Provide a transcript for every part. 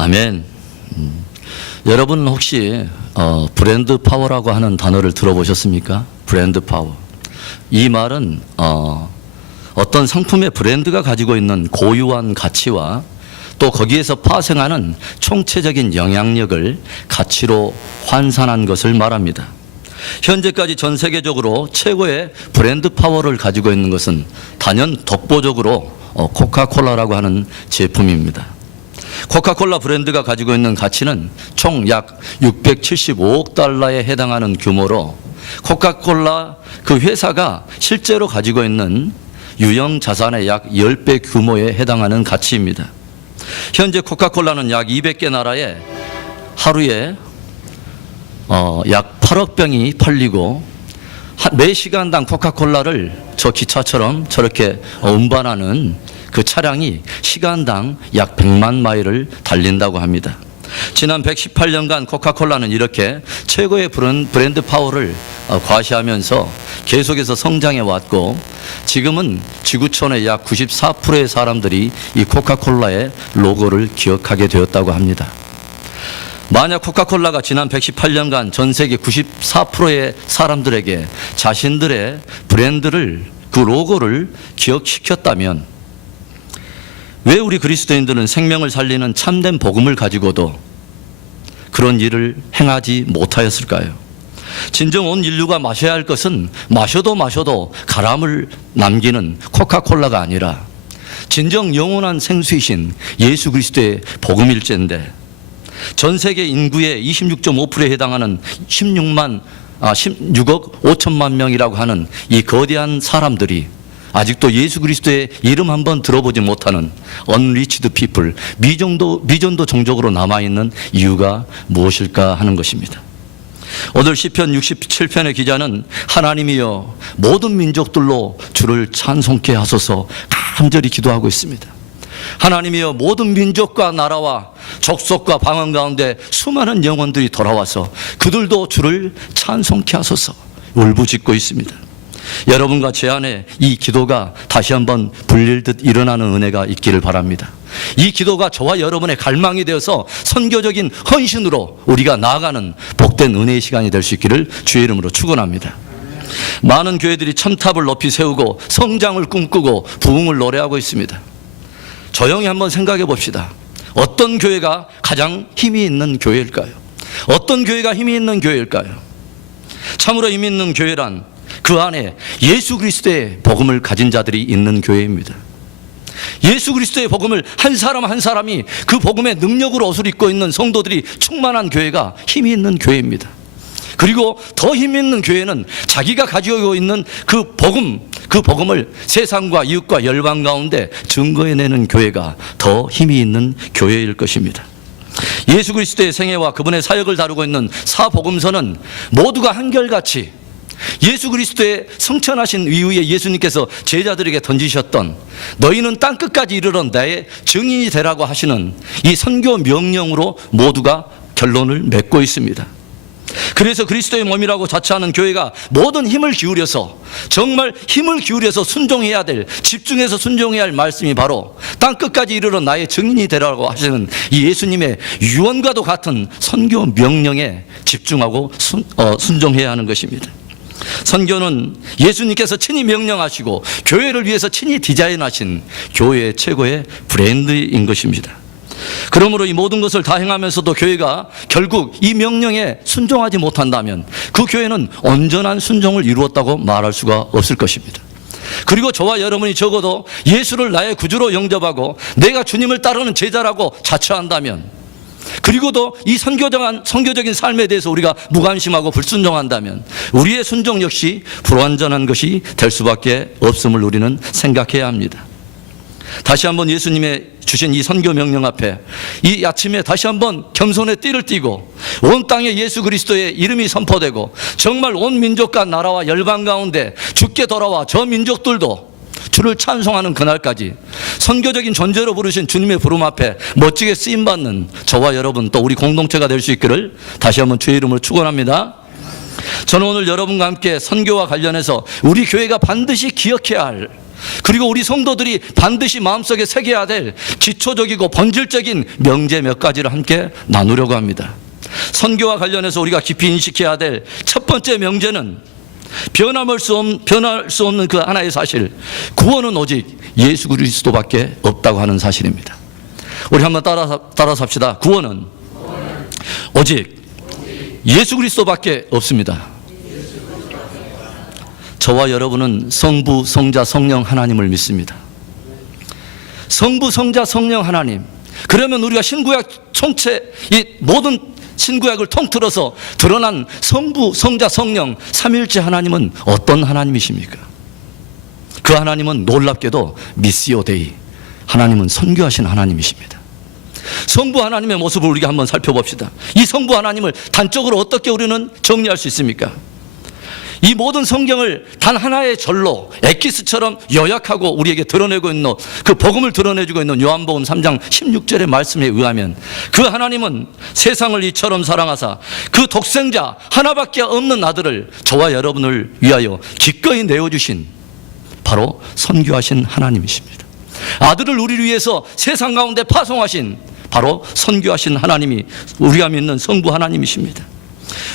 아멘. 여러분 혹시 브랜드 파워라고 하는 단어를 들어보셨습니까? 브랜드 파워. 이 말은 어떤 상품의 브랜드가 가지고 있는 고유한 가치와 또 거기에서 파생하는 총체적인 영향력을 가치로 환산한 것을 말합니다. 현재까지 전 세계적으로 최고의 브랜드 파워를 가지고 있는 것은 단연 독보적으로 코카콜라라고 하는 제품입니다. 코카콜라 브랜드가 가지고 있는 가치는 총 약 675억 달러에 해당하는 규모로 코카콜라 그 회사가 실제로 가지고 있는 유형 자산의 약 10배 규모에 해당하는 가치입니다. 현재 코카콜라는 약 200개 나라에 하루에 약 8억 병이 팔리고 매 시간당 코카콜라를 저 기차처럼 저렇게 운반하는 그 차량이 시간당 약 100만 마일을 달린다고 합니다. 지난 118년간 코카콜라는 이렇게 최고의 브랜드 파워를 과시하면서 계속해서 성장해 왔고 지금은 지구촌의 약 94%의 사람들이 이 코카콜라의 로고를 기억하게 되었다고 합니다. 만약 코카콜라가 지난 118년간 전 세계 94%의 사람들에게 자신들의 브랜드를 그 로고를 기억시켰다면 왜 우리 그리스도인들은 생명을 살리는 참된 복음을 가지고도 그런 일을 행하지 못하였을까요? 진정 온 인류가 마셔야 할 것은 마셔도 가람을 남기는 코카콜라가 아니라 진정 영원한 생수이신 예수 그리스도의 복음일체인데 전 세계 인구의 26.5%에 해당하는 16억 5천만 명이라고 하는 이 거대한 사람들이 아직도 예수 그리스도의 이름 한번 들어보지 못하는 unreached people, 미전도 종족으로 남아있는 이유가 무엇일까 하는 것입니다. 오늘 시편 67편의 기자는 하나님이여 모든 민족들로 주를 찬송케 하소서 간절히 기도하고 있습니다. 하나님이여 모든 민족과 나라와 족속과 방언 가운데 수많은 영혼들이 돌아와서 그들도 주를 찬송케 하소서 울부짖고 있습니다. 여러분과 제 안에 이 기도가 다시 한번 불릴듯 일어나는 은혜가 있기를 바랍니다. 이 기도가 저와 여러분의 갈망이 되어서 선교적인 헌신으로 우리가 나아가는 복된 은혜의 시간이 될 수 있기를 주의 이름으로 축원합니다. 많은 교회들이 첨탑을 높이 세우고 성장을 꿈꾸고 부흥을 노래하고 있습니다. 조용히 한번 생각해 봅시다. 어떤 교회가 가장 힘이 있는 교회일까요? 어떤 교회가 힘이 있는 교회일까요? 참으로 힘이 있는 교회란 그 안에 예수 그리스도의 복음을 가진 자들이 있는 교회입니다. 예수 그리스도의 복음을 한 사람 한 사람이 그 복음의 능력으로 옷을 입고 있는 성도들이 충만한 교회가 힘이 있는 교회입니다. 그리고 더 힘 있는 교회는 자기가 가지고 있는 그 복음을 세상과 이웃과 열방 가운데 증거해내는 교회가 더 힘이 있는 교회일 것입니다. 예수 그리스도의 생애와 그분의 사역을 다루고 있는 사복음서는 모두가 한결같이 예수 그리스도의 성천하신 이후에 예수님께서 제자들에게 던지셨던 너희는 땅끝까지 이르러 나의 증인이 되라고 하시는 이 선교 명령으로 모두가 결론을 맺고 있습니다. 그래서 그리스도의 몸이라고 자처하는 교회가 모든 힘을 기울여서 정말 힘을 기울여서 순종해야 될, 집중해서 순종해야 할 말씀이 바로 땅끝까지 이르러 나의 증인이 되라고 하시는 이 예수님의 유언과도 같은 선교 명령에 집중하고 순종해야 하는 것입니다. 선교는 예수님께서 친히 명령하시고 교회를 위해서 친히 디자인하신 교회의 최고의 브랜드인 것입니다. 그러므로 이 모든 것을 다 행하면서도 교회가 결국 이 명령에 순종하지 못한다면 그 교회는 온전한 순종을 이루었다고 말할 수가 없을 것입니다. 그리고 저와 여러분이 적어도 예수를 나의 구주로 영접하고 내가 주님을 따르는 제자라고 자처한다면 그리고도 이 선교적인 삶에 대해서 우리가 무관심하고 불순종한다면 우리의 순종 역시 불완전한 것이 될 수밖에 없음을 우리는 생각해야 합니다. 다시 한번 예수님의 주신 이 선교 명령 앞에 이 아침에 다시 한번 겸손의 띠를 띠고 온 땅에 예수 그리스도의 이름이 선포되고 정말 온 민족과 나라와 열방 가운데 주께 돌아와 저 민족들도 주를 찬송하는 그날까지 선교적인 존재로 부르신 주님의 부름 앞에 멋지게 쓰임받는 저와 여러분 또 우리 공동체가 될 수 있기를 다시 한번 주의 이름으로 축원합니다. 저는 오늘 여러분과 함께 선교와 관련해서 우리 교회가 반드시 기억해야 할 그리고 우리 성도들이 반드시 마음속에 새겨야 될 기초적이고 본질적인 명제 몇 가지를 함께 나누려고 합니다. 선교와 관련해서 우리가 깊이 인식해야 될 첫 번째 명제는 변할 수 없는 그 하나의 사실, 구원은 오직 예수 그리스도밖에 없다고 하는 사실입니다. 우리 한번 따라서 합시다. 구원은 오직 예수 그리스도밖에 없습니다. 저와 여러분은 성부, 성자, 성령 하나님을 믿습니다. 성부, 성자, 성령 하나님. 그러면 우리가 신구약 총체, 이 모든 신구약을 통틀어서 드러난 성부, 성자, 성령 삼위일체 하나님은 어떤 하나님이십니까? 그 하나님은 놀랍게도 미시오 데이, 하나님은 선교하신 하나님이십니다. 성부 하나님의 모습을 우리가 한번 살펴봅시다. 이 성부 하나님을 단적으로 어떻게 우리는 정리할 수 있습니까? 이 모든 성경을 단 하나의 절로 엑기스처럼 요약하고 우리에게 드러내고 있는, 그 복음을 드러내주고 있는 요한복음 3장 16절의 말씀에 의하면 그 하나님은 세상을 이처럼 사랑하사 그 독생자 하나밖에 없는 아들을 저와 여러분을 위하여 기꺼이 내어주신 바로 선교하신 하나님이십니다. 아들을 우리를 위해서 세상 가운데 파송하신 바로 선교하신 하나님이 우리가 믿는 성부 하나님이십니다.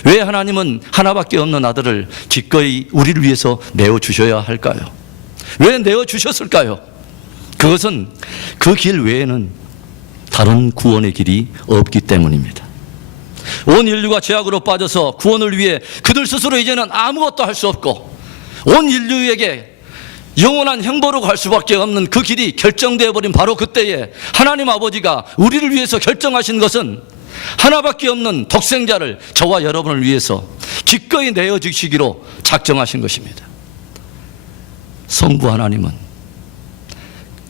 왜 하나님은 하나밖에 없는 아들을 기꺼이 우리를 위해서 내어주셔야 할까요? 왜 내어주셨을까요? 그것은 그 길 외에는 다른 구원의 길이 없기 때문입니다. 온 인류가 죄악으로 빠져서 구원을 위해 그들 스스로 이제는 아무것도 할 수 없고 온 인류에게 영원한 형벌로 갈 수밖에 없는 그 길이 결정되어 버린 바로 그때에 하나님 아버지가 우리를 위해서 결정하신 것은 하나밖에 없는 독생자를 저와 여러분을 위해서 기꺼이 내어주시기로 작정하신 것입니다. 성부 하나님은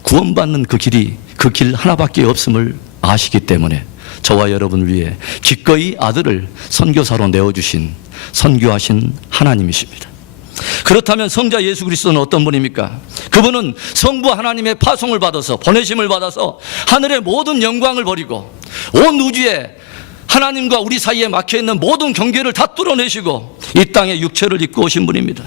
구원받는 그 길 하나밖에 없음을 아시기 때문에 저와 여러분을 위해 기꺼이 아들을 선교사로 내어주신 선교하신 하나님이십니다. 그렇다면 성자 예수 그리스도는 어떤 분입니까? 그분은 성부 하나님의 파송을 받아서, 보내심을 받아서 하늘의 모든 영광을 버리고 온 우주에 하나님과 우리 사이에 막혀있는 모든 경계를 다 뚫어내시고 이 땅에 육체를 입고 오신 분입니다.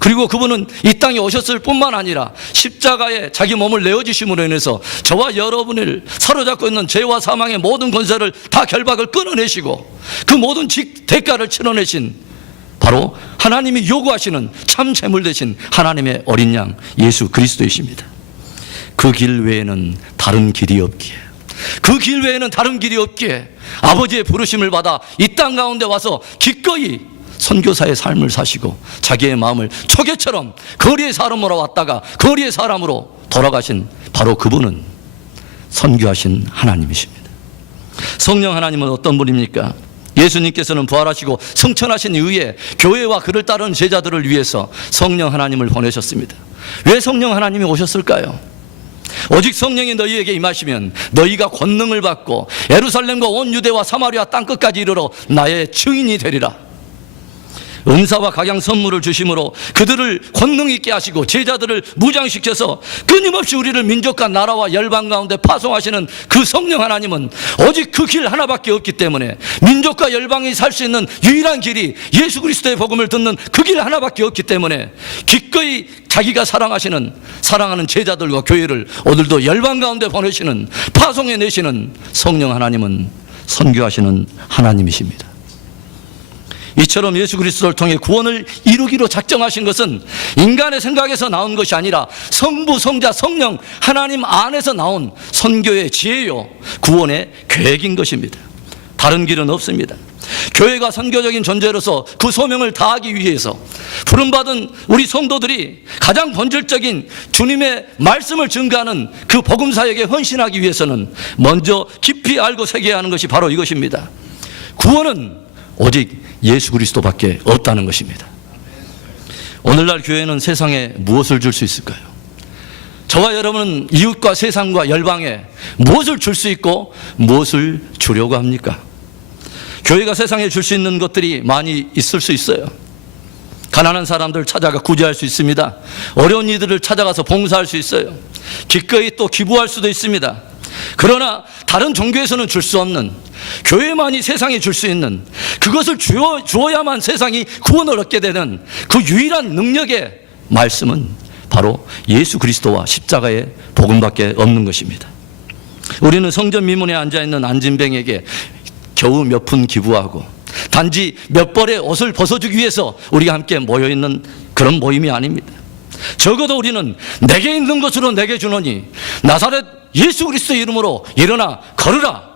그리고 그분은 이 땅에 오셨을 뿐만 아니라 십자가에 자기 몸을 내어주심으로 인해서 저와 여러분을 사로잡고 있는 죄와 사망의 모든 권세를 다 결박을 끊어내시고 그 모든 대가를 치러내신 바로 하나님이 요구하시는 참 제물 되신 하나님의 어린 양 예수 그리스도이십니다. 그 길 외에는 다른 길이 없기에, 그 길 외에는 다른 길이 없기에 아버지의 부르심을 받아 이 땅 가운데 와서 기꺼이 선교사의 삶을 사시고 자기의 마음을 초계처럼 거리의 사람으로 왔다가 거리의 사람으로 돌아가신 바로 그분은 선교하신 하나님이십니다. 성령 하나님은 어떤 분입니까? 예수님께서는 부활하시고 승천하신 이후에 교회와 그를 따르는 제자들을 위해서 성령 하나님을 보내셨습니다. 왜 성령 하나님이 오셨을까요? 오직 성령이 너희에게 임하시면 너희가 권능을 받고 예루살렘과 온 유대와 사마리아 땅끝까지 이르러 나의 증인이 되리라. 은사와 각양 선물을 주심으로 그들을 권능 있게 하시고 제자들을 무장시켜서 끊임없이 우리를 민족과 나라와 열방 가운데 파송하시는 그 성령 하나님은 오직 그 길 하나밖에 없기 때문에 민족과 열방이 살 수 있는 유일한 길이 예수 그리스도의 복음을 듣는 그 길 하나밖에 없기 때문에 기꺼이 자기가 사랑하는 제자들과 교회를 오늘도 열방 가운데 보내시는, 파송해 내시는 성령 하나님은 선교하시는 하나님이십니다. 이처럼 예수 그리스도를 통해 구원을 이루기로 작정하신 것은 인간의 생각에서 나온 것이 아니라 성부, 성자, 성령 하나님 안에서 나온 선교의 지혜요 구원의 계획인 것입니다. 다른 길은 없습니다. 교회가 선교적인 존재로서 그 소명을 다하기 위해서 부름받은 우리 성도들이 가장 본질적인 주님의 말씀을 증거하는 그 복음사역에 헌신하기 위해서는 먼저 깊이 알고 새겨야 하는 것이 바로 이것입니다. 구원은 오직 예수 그리스도밖에 없다는 것입니다. 오늘날 교회는 세상에 무엇을 줄 수 있을까요? 저와 여러분은 이웃과 세상과 열방에 무엇을 줄 수 있고 무엇을 주려고 합니까? 교회가 세상에 줄 수 있는 것들이 많이 있을 수 있어요. 가난한 사람들 찾아가 구제할 수 있습니다. 어려운 이들을 찾아가서 봉사할 수 있어요. 기꺼이 또 기부할 수도 있습니다. 그러나 다른 종교에서는 줄 수 없는, 교회만이 세상에 줄 수 있는, 그것을 주어야만 세상이 구원을 얻게 되는 그 유일한 능력의 말씀은 바로 예수 그리스도와 십자가의 복음밖에 없는 것입니다. 우리는 성전 미문에 앉아있는 안진뱅에게 겨우 몇 푼 기부하고 단지 몇 벌의 옷을 벗어주기 위해서 우리가 함께 모여있는 그런 모임이 아닙니다. 적어도 우리는 내게 있는 것으로 내게 주노니 나사렛 예수 그리스도의 이름으로 일어나 걸으라.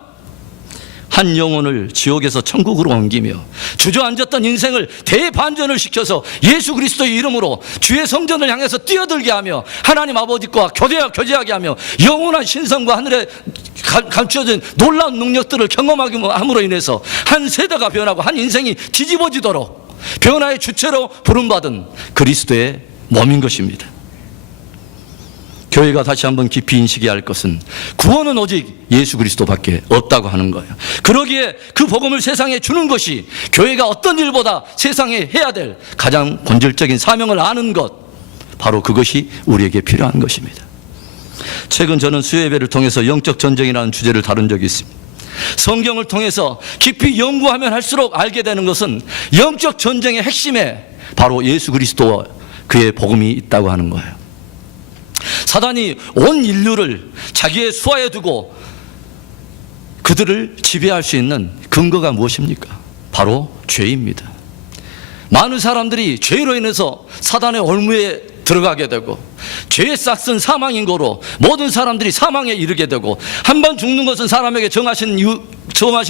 한 영혼을 지옥에서 천국으로 옮기며 주저앉았던 인생을 대반전을 시켜서 예수 그리스도의 이름으로 주의 성전을 향해서 뛰어들게 하며 하나님 아버지과 교제하게 하며 영원한 신성과 하늘에 감추어진 놀라운 능력들을 경험하게 함으로 인해서 한 세대가 변하고 한 인생이 뒤집어지도록 변화의 주체로 부름받은 그리스도의 몸인 것입니다. 교회가 다시 한번 깊이 인식해야 할 것은 구원은 오직 예수 그리스도밖에 없다고 하는 거예요. 그러기에 그 복음을 세상에 주는 것이 교회가 어떤 일보다 세상에 해야 될 가장 본질적인 사명을 아는 것, 바로 그것이 우리에게 필요한 것입니다. 최근 저는 수요예배를 통해서 영적 전쟁이라는 주제를 다룬 적이 있습니다. 성경을 통해서 깊이 연구하면 할수록 알게 되는 것은 영적 전쟁의 핵심에 바로 예수 그리스도와 그의 복음이 있다고 하는 거예요. 사단이 온 인류를 자기의 수하에 두고 그들을 지배할 수 있는 근거가 무엇입니까? 바로 죄입니다. 많은 사람들이 죄로 인해서 사단의 올무에 들어가게 되고 죄의 싹은 사망인 거로 모든 사람들이 사망에 이르게 되고 한 번 죽는 것은 사람에게 정하신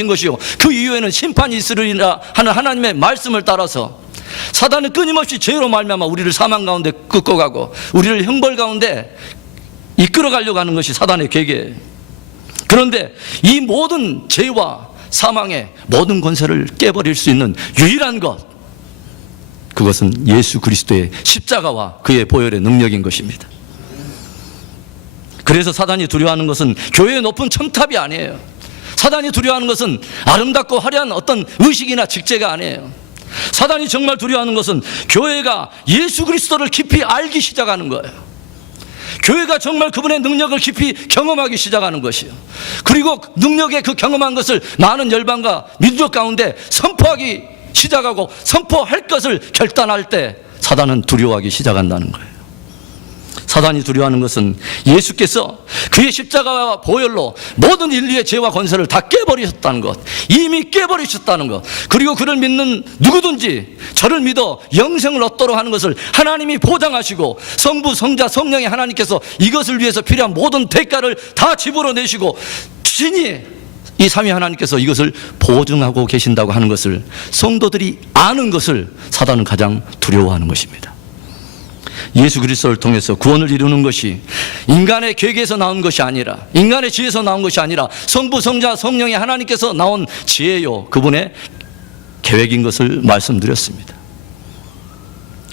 것이요 그 이후에는 심판이 있으리라 하는 하나님의 말씀을 따라서 사단은 끊임없이 죄로 말미암아 우리를 사망 가운데 끌고 가고 우리를 형벌 가운데 이끌어 가려고 하는 것이 사단의 계계예요. 그런데 이 모든 죄와 사망의 모든 권세를 깨버릴 수 있는 유일한 것, 그것은 예수 그리스도의 십자가와 그의 보혈의 능력인 것입니다. 그래서 사단이 두려워하는 것은 교회의 높은 첨탑이 아니에요. 사단이 두려워하는 것은 아름답고 화려한 어떤 의식이나 직제가 아니에요. 사단이 정말 두려워하는 것은 교회가 예수 그리스도를 깊이 알기 시작하는 거예요. 교회가 정말 그분의 능력을 깊이 경험하기 시작하는 것이에요. 그리고 능력의 그 경험한 것을 많은 열방과 민족 가운데 선포하기 시작하고 선포할 것을 결단할 때 사단은 두려워하기 시작한다는 거예요. 사단이 두려워하는 것은 예수께서 그의 십자가와 보혈로 모든 인류의 죄와 권세를 다 깨버리셨다는 것, 이미 깨버리셨다는 것, 그리고 그를 믿는 누구든지 저를 믿어 영생을 얻도록 하는 것을 하나님이 보장하시고 성부, 성자, 성령의 하나님께서 이것을 위해서 필요한 모든 대가를 다 집으로 내시고 친히 이 삼위 하나님께서 이것을 보증하고 계신다고 하는 것을 성도들이 아는 것을 사단은 가장 두려워하는 것입니다. 예수 그리스도를 통해서 구원을 이루는 것이 인간의 계획에서 나온 것이 아니라, 인간의 지혜에서 나온 것이 아니라 성부, 성자, 성령의 하나님께서 나온 지혜요 그분의 계획인 것을 말씀드렸습니다.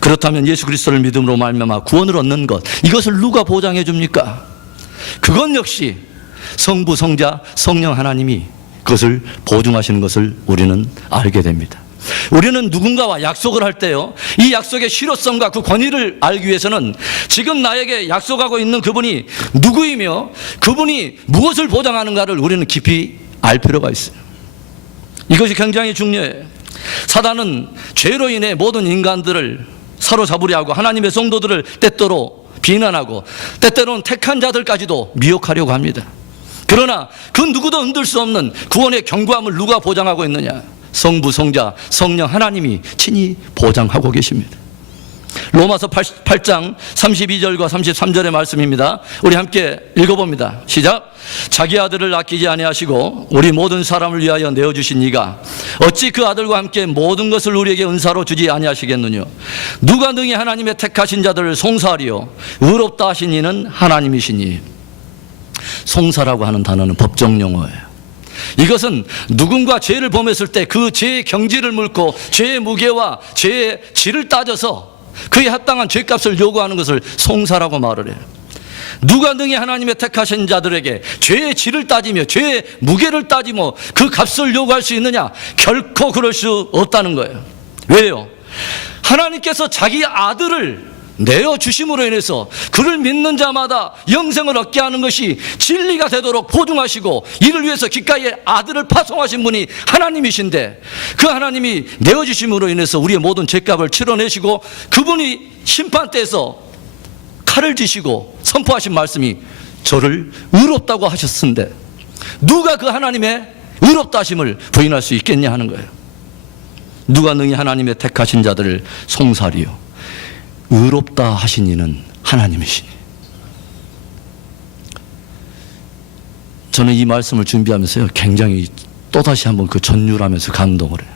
그렇다면 예수 그리스도를 믿음으로 말미암아 구원을 얻는 것, 이것을 누가 보장해 줍니까? 그건 역시 성부, 성자, 성령 하나님이 그것을 보증하시는 것을 우리는 알게 됩니다. 우리는 누군가와 약속을 할 때요, 이 약속의 실효성과 그 권위를 알기 위해서는 지금 나에게 약속하고 있는 그분이 누구이며 그분이 무엇을 보장하는가를 우리는 깊이 알 필요가 있어요. 이것이 굉장히 중요해요. 사단은 죄로 인해 모든 인간들을 사로잡으려 하고 하나님의 성도들을 때때로 비난하고 때때로는 택한 자들까지도 미혹하려고 합니다. 그러나 그 누구도 흔들 수 없는 구원의 견고함을 누가 보장하고 있느냐? 성부, 성자, 성령 하나님이 친히 보장하고 계십니다. 로마서 8장 32절과 33절의 말씀입니다. 우리 함께 읽어봅니다. 시작. 자기 아들을 아끼지 아니하시고 우리 모든 사람을 위하여 내어주신 이가 어찌 그 아들과 함께 모든 것을 우리에게 은사로 주지 아니하시겠느냐? 누가 능히 하나님의 택하신 자들을 송사하리요? 의롭다 하신 이는 하나님이시니. 송사라고 하는 단어는 법정 용어예요. 이것은 누군가 죄를 범했을 때 그 죄의 경지를 물고 죄의 무게와 죄의 질을 따져서 그에 합당한 죄값을 요구하는 것을 송사라고 말을 해요. 누가 능히 하나님의 택하신 자들에게 죄의 질을 따지며 죄의 무게를 따지며 그 값을 요구할 수 있느냐? 결코 그럴 수 없다는 거예요. 왜요? 하나님께서 자기 아들을 내어주심으로 인해서 그를 믿는 자마다 영생을 얻게 하는 것이 진리가 되도록 보증하시고 이를 위해서 기꺼이 아들을 파송하신 분이 하나님이신데, 그 하나님이 내어주심으로 인해서 우리의 모든 죄값을 치러내시고 그분이 심판대에서 칼을 쥐시고 선포하신 말씀이 저를 의롭다고 하셨는데 누가 그 하나님의 의롭다 하심을 부인할 수 있겠냐 하는 거예요. 누가 능히 하나님의 택하신 자들을 송사리요 의롭다 하신 이는 하나님이시니. 저는 이 말씀을 준비하면서요 굉장히 또다시 한번 그 전율하면서 감동을 해요.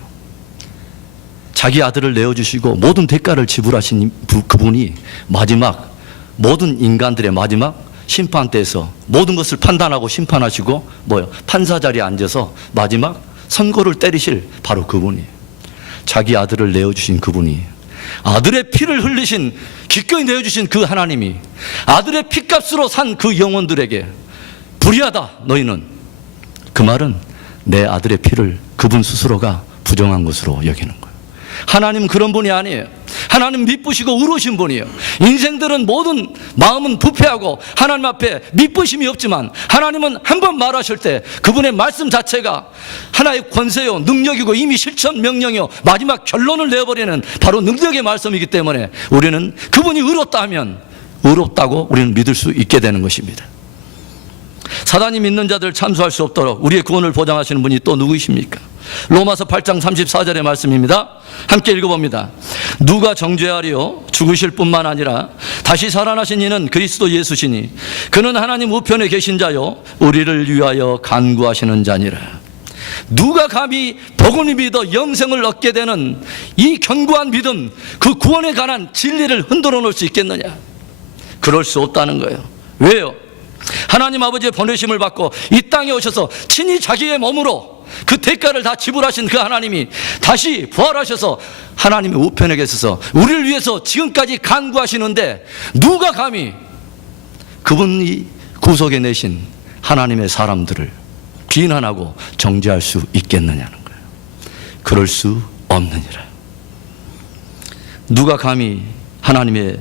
자기 아들을 내어주시고 모든 대가를 지불하신 그분이 마지막 모든 인간들의 마지막 심판대에서 모든 것을 판단하고 심판하시고 판사 자리에 앉아서 마지막 선고를 때리실 바로 그분이에요. 자기 아들을 내어주신 그분이, 아들의 피를 흘리신, 기꺼이 내어주신 그 하나님이 아들의 피값으로 산 그 영혼들에게 불의하다 너희는, 그 말은 내 아들의 피를 그분 스스로가 부정한 것으로 여기는 거예요. 하나님 그런 분이 아니에요. 하나님 미쁘시고 의로우신 분이에요. 인생들은 모든 마음은 부패하고 하나님 앞에 미쁘심이 없지만 하나님은 한 번 말하실 때 그분의 말씀 자체가 하나의 권세요 능력이고 이미 실천 명령이요 마지막 결론을 내버리는 바로 능력의 말씀이기 때문에 우리는 그분이 의롭다 하면 의롭다고 우리는 믿을 수 있게 되는 것입니다. 사단이 믿는 자들 참수할 수 없도록 우리의 구원을 보장하시는 분이 또 누구이십니까? 로마서 8장 34절의 말씀입니다. 함께 읽어봅니다. 누가 정죄하리요? 죽으실 뿐만 아니라 다시 살아나신 이는 그리스도 예수시니 그는 하나님 우편에 계신 자요 우리를 위하여 간구하시는 자니라. 누가 감히 복음을 믿어 영생을 얻게 되는 이 견고한 믿음, 그 구원에 관한 진리를 흔들어 놓을 수 있겠느냐? 그럴 수 없다는 거예요. 왜요? 하나님 아버지의 보내심을 받고 이 땅에 오셔서 친히 자기의 몸으로 그 대가를 다 지불하신 그 하나님이 다시 부활하셔서 하나님의 우편에 계셔서 우리를 위해서 지금까지 간구하시는데 누가 감히 그분이 구속해 내신 하나님의 사람들을 비난하고 정죄할 수 있겠느냐는 거예요. 그럴 수 없느니라. 누가 감히 하나님의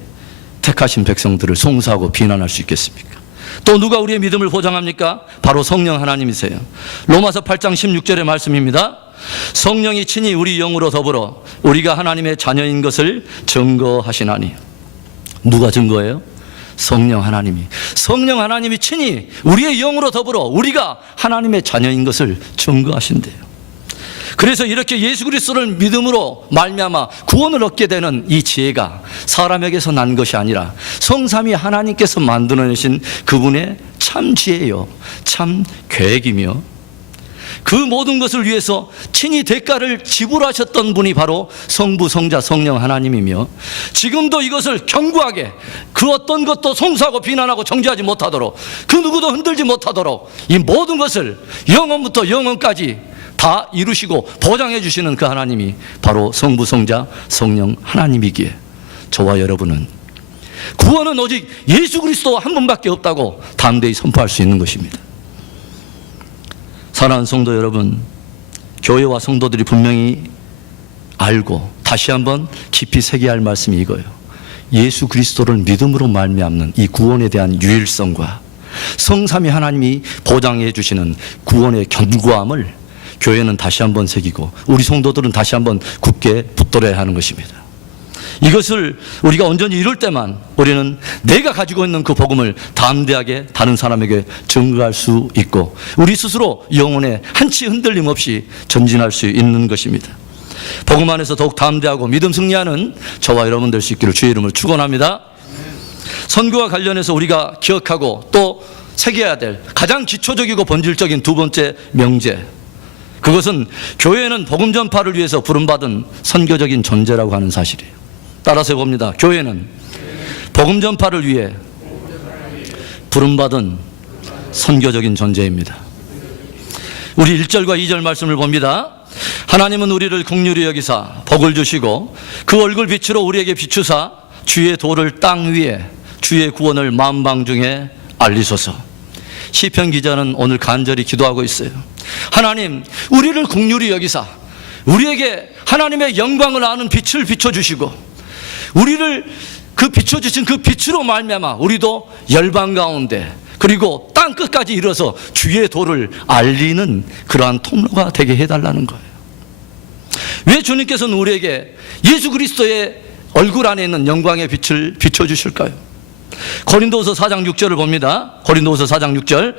택하신 백성들을 송사하고 비난할 수 있겠습니까? 또 누가 우리의 믿음을 보장합니까? 바로 성령 하나님이세요. 로마서 8장 16절의 말씀입니다. 성령이 친히 우리 영으로 더불어 우리가 하나님의 자녀인 것을 증거하시나니. 누가 증거해요? 성령 하나님이. 성령 하나님이 친히 우리의 영으로 더불어 우리가 하나님의 자녀인 것을 증거하신대요. 그래서 이렇게 예수 그리스도를 믿음으로 말미암아 구원을 얻게 되는 이 지혜가 사람에게서 난 것이 아니라 성삼위 하나님께서 만들어내신 그분의 참 지혜요 참 계획이며 그 모든 것을 위해서 친히 대가를 지불하셨던 분이 바로 성부, 성자, 성령 하나님이며 지금도 이것을 견고하게 그 어떤 것도 송사하고 비난하고 정죄하지 못하도록 그 누구도 흔들지 못하도록 이 모든 것을 영원부터 영원까지 다 이루시고 보장해 주시는 그 하나님이 바로 성부, 성자, 성령 하나님이기에 저와 여러분은 구원은 오직 예수 그리스도 한 분밖에 없다고 담대히 선포할 수 있는 것입니다. 사랑하는 성도 여러분, 교회와 성도들이 분명히 알고 다시 한번 깊이 새겨야 할 말씀이 이거예요. 예수 그리스도를 믿음으로 말미암는 이 구원에 대한 유일성과 성삼위 하나님이 보장해 주시는 구원의 견고함을 교회는 다시 한번 새기고 우리 성도들은 다시 한번 굳게 붙들어야 하는 것입니다. 이것을 우리가 온전히 이룰 때만 우리는 내가 가지고 있는 그 복음을 담대하게 다른 사람에게 증거할 수 있고 우리 스스로 영혼에 한치 흔들림 없이 전진할 수 있는 것입니다. 복음 안에서 더욱 담대하고 믿음 승리하는 저와 여러분 될 수 있기를 주의 이름으로 축원합니다. 선교와 관련해서 우리가 기억하고 또 새겨야 될 가장 기초적이고 본질적인 두 번째 명제, 그것은 교회는 복음 전파를 위해서 부름받은 선교적인 존재라고 하는 사실이에요. 따라서 해봅니다. 교회는 복음 전파를 위해 부름받은 선교적인 존재입니다. 우리 1절과 2절 말씀을 봅니다. 하나님은 우리를 긍휼히 여기사 복을 주시고 그 얼굴 빛으로 우리에게 비추사 주의 도를 땅 위에 주의 구원을 만방중에 알리소서. 시편 기자는 오늘 간절히 기도하고 있어요. 하나님, 우리를 긍휼히 여기사 우리에게 하나님의 영광을 아는 빛을 비춰주시고 우리를 그 비춰주신 그 빛으로 말미암아 우리도 열방 가운데 그리고 땅 끝까지 이뤄서 주의 도를 알리는 그러한 통로가 되게 해달라는 거예요. 왜 주님께서는 우리에게 예수 그리스도의 얼굴 안에 있는 영광의 빛을 비춰주실까요? 고린도후서 4장 6절을 봅니다. 고린도후서 4장 6절.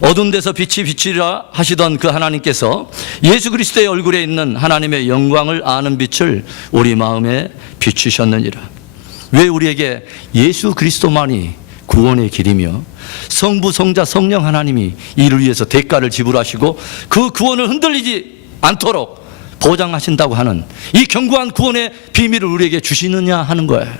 어두운 데서 빛이 비치리라 하시던 그 하나님께서 예수 그리스도의 얼굴에 있는 하나님의 영광을 아는 빛을 우리 마음에 비추셨느니라. 왜 우리에게 예수 그리스도만이 구원의 길이며 성부, 성자, 성령 하나님이 이를 위해서 대가를 지불하시고 그 구원을 흔들리지 않도록 보장하신다고 하는 이 견고한 구원의 비밀을 우리에게 주시느냐 하는 거예요.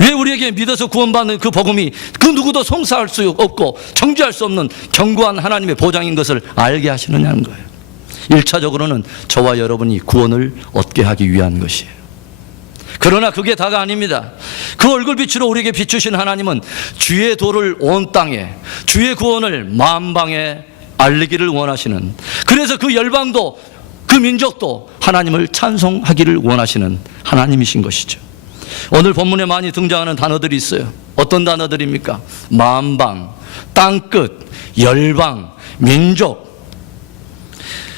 왜 우리에게 믿어서 구원받는 그 복음이 그 누구도 송사할 수 없고 정죄할 수 없는 견고한 하나님의 보장인 것을 알게 하시느냐는 거예요. 1차적으로는 저와 여러분이 구원을 얻게 하기 위한 것이에요. 그러나 그게 다가 아닙니다. 그 얼굴빛으로 우리에게 비추신 하나님은 주의 도를 온 땅에, 주의 구원을 만방에 알리기를 원하시는, 그래서 그 열방도 그 민족도 하나님을 찬송하기를 원하시는 하나님이신 것이죠. 오늘 본문에 많이 등장하는 단어들이 있어요. 어떤 단어들입니까? 만방, 땅끝, 열방, 민족.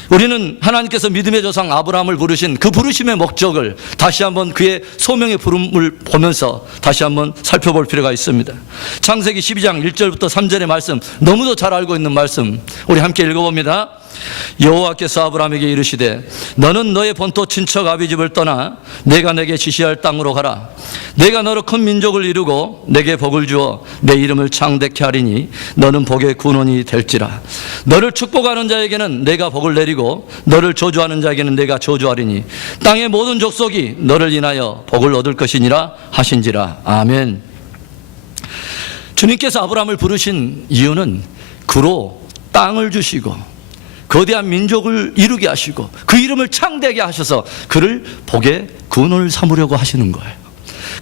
우리는 하나님께서 믿음의 조상 아브라함을 부르신 그 부르심의 목적을 다시 한번 그의 소명의 부름을 보면서 다시 한번 살펴볼 필요가 있습니다. 창세기 12장 1절부터 3절의 말씀, 너무도 잘 알고 있는 말씀, 우리 함께 읽어봅니다. 여호와께서 아브라함에게 이르시되 너는 너의 본토 친척 아비집을 떠나 내가 내게 지시할 땅으로 가라. 내가 너로 큰 민족을 이루고 내게 복을 주어 내 이름을 창대케 하리니 너는 복의 근원이 될지라. 너를 축복하는 자에게는 내가 복을 내리고 너를 저주하는 자에게는 내가 저주하리니 땅의 모든 족속이 너를 인하여 복을 얻을 것이니라 하신지라. 아멘. 주님께서 아브라함을 부르신 이유는 그로 땅을 주시고 거대한 민족을 이루게 하시고 그 이름을 창대하게 하셔서 그를 복의 근원을 삼으려고 하시는 거예요.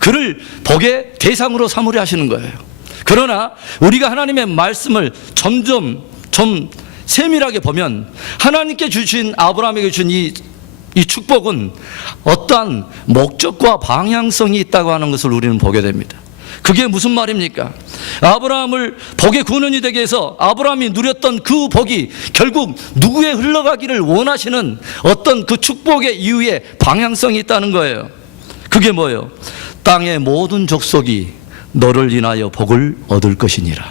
그를 복의 대상으로 삼으려 하시는 거예요. 그러나 우리가 하나님의 말씀을 점점 좀 세밀하게 보면 하나님께 주신, 아브라함에게 주신 이 축복은 어떠한 목적과 방향성이 있다고 하는 것을 우리는 보게 됩니다. 그게 무슨 말입니까? 아브라함을 복의 근원이 되게 해서 아브라함이 누렸던 그 복이 결국 누구에 흘러가기를 원하시는 어떤 그 축복의 이유에 방향성이 있다는 거예요. 그게 뭐예요? 땅의 모든 족속이 너를 인하여 복을 얻을 것이니라.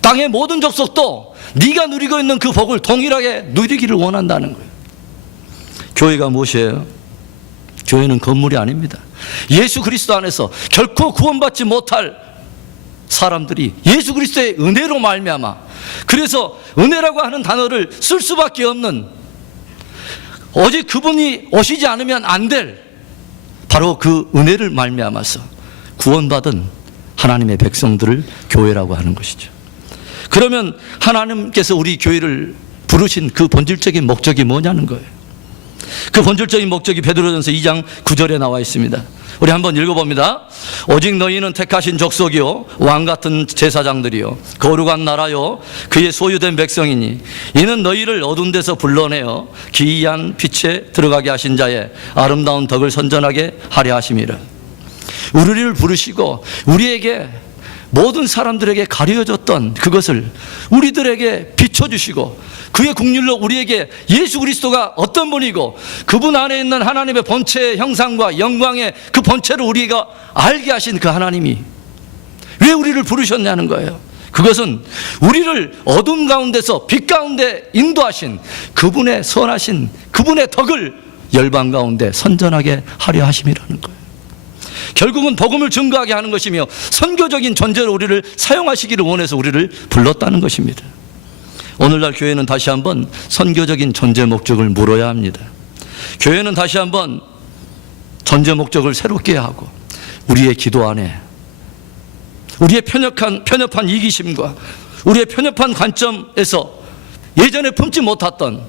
땅의 모든 족속도 네가 누리고 있는 그 복을 동일하게 누리기를 원한다는 거예요. 교회가 무엇이에요? 교회는 건물이 아닙니다. 예수 그리스도 안에서 결코 구원받지 못할 사람들이 예수 그리스도의 은혜로 말미암아, 그래서 은혜라고 하는 단어를 쓸 수밖에 없는, 오직 그분이 오시지 않으면 안 될 바로 그 은혜를 말미암아서 구원받은 하나님의 백성들을 교회라고 하는 것이죠. 그러면 하나님께서 우리 교회를 부르신 그 본질적인 목적이 뭐냐는 거예요. 그 본질적인 목적이 베드로전서 2장 9절에 나와 있습니다. 우리 한번 읽어봅니다. 오직 너희는 택하신 족속이요 왕같은 제사장들이요 거룩한 나라요 그의 소유된 백성이니 이는 너희를 어두운 데서 불러내어 기이한 빛에 들어가게 하신 자의 아름다운 덕을 선전하게 하려 하심이라. 우리를 부르시고 우리에게 모든 사람들에게 가려졌던 그것을 우리들에게 비춰주시고 그의 국률로 우리에게 예수 그리스도가 어떤 분이고 그분 안에 있는 하나님의 본체의 형상과 영광의 그 본체를 우리가 알게 하신 그 하나님이 왜 우리를 부르셨냐는 거예요. 그것은 우리를 어둠 가운데서 빛 가운데 인도하신 그분의 선하신 그분의 덕을 열방 가운데 선전하게 하려 하심이라는 거예요. 결국은 복음을 증거하게 하는 것이며 선교적인 존재로 우리를 사용하시기를 원해서 우리를 불렀다는 것입니다. 오늘날 교회는 다시 한번 선교적인 존재 목적을 물어야 합니다. 교회는 다시 한번 존재 목적을 새롭게 하고 우리의 기도 안에 우리의 편협한 이기심과 우리의 편협한 관점에서 예전에 품지 못했던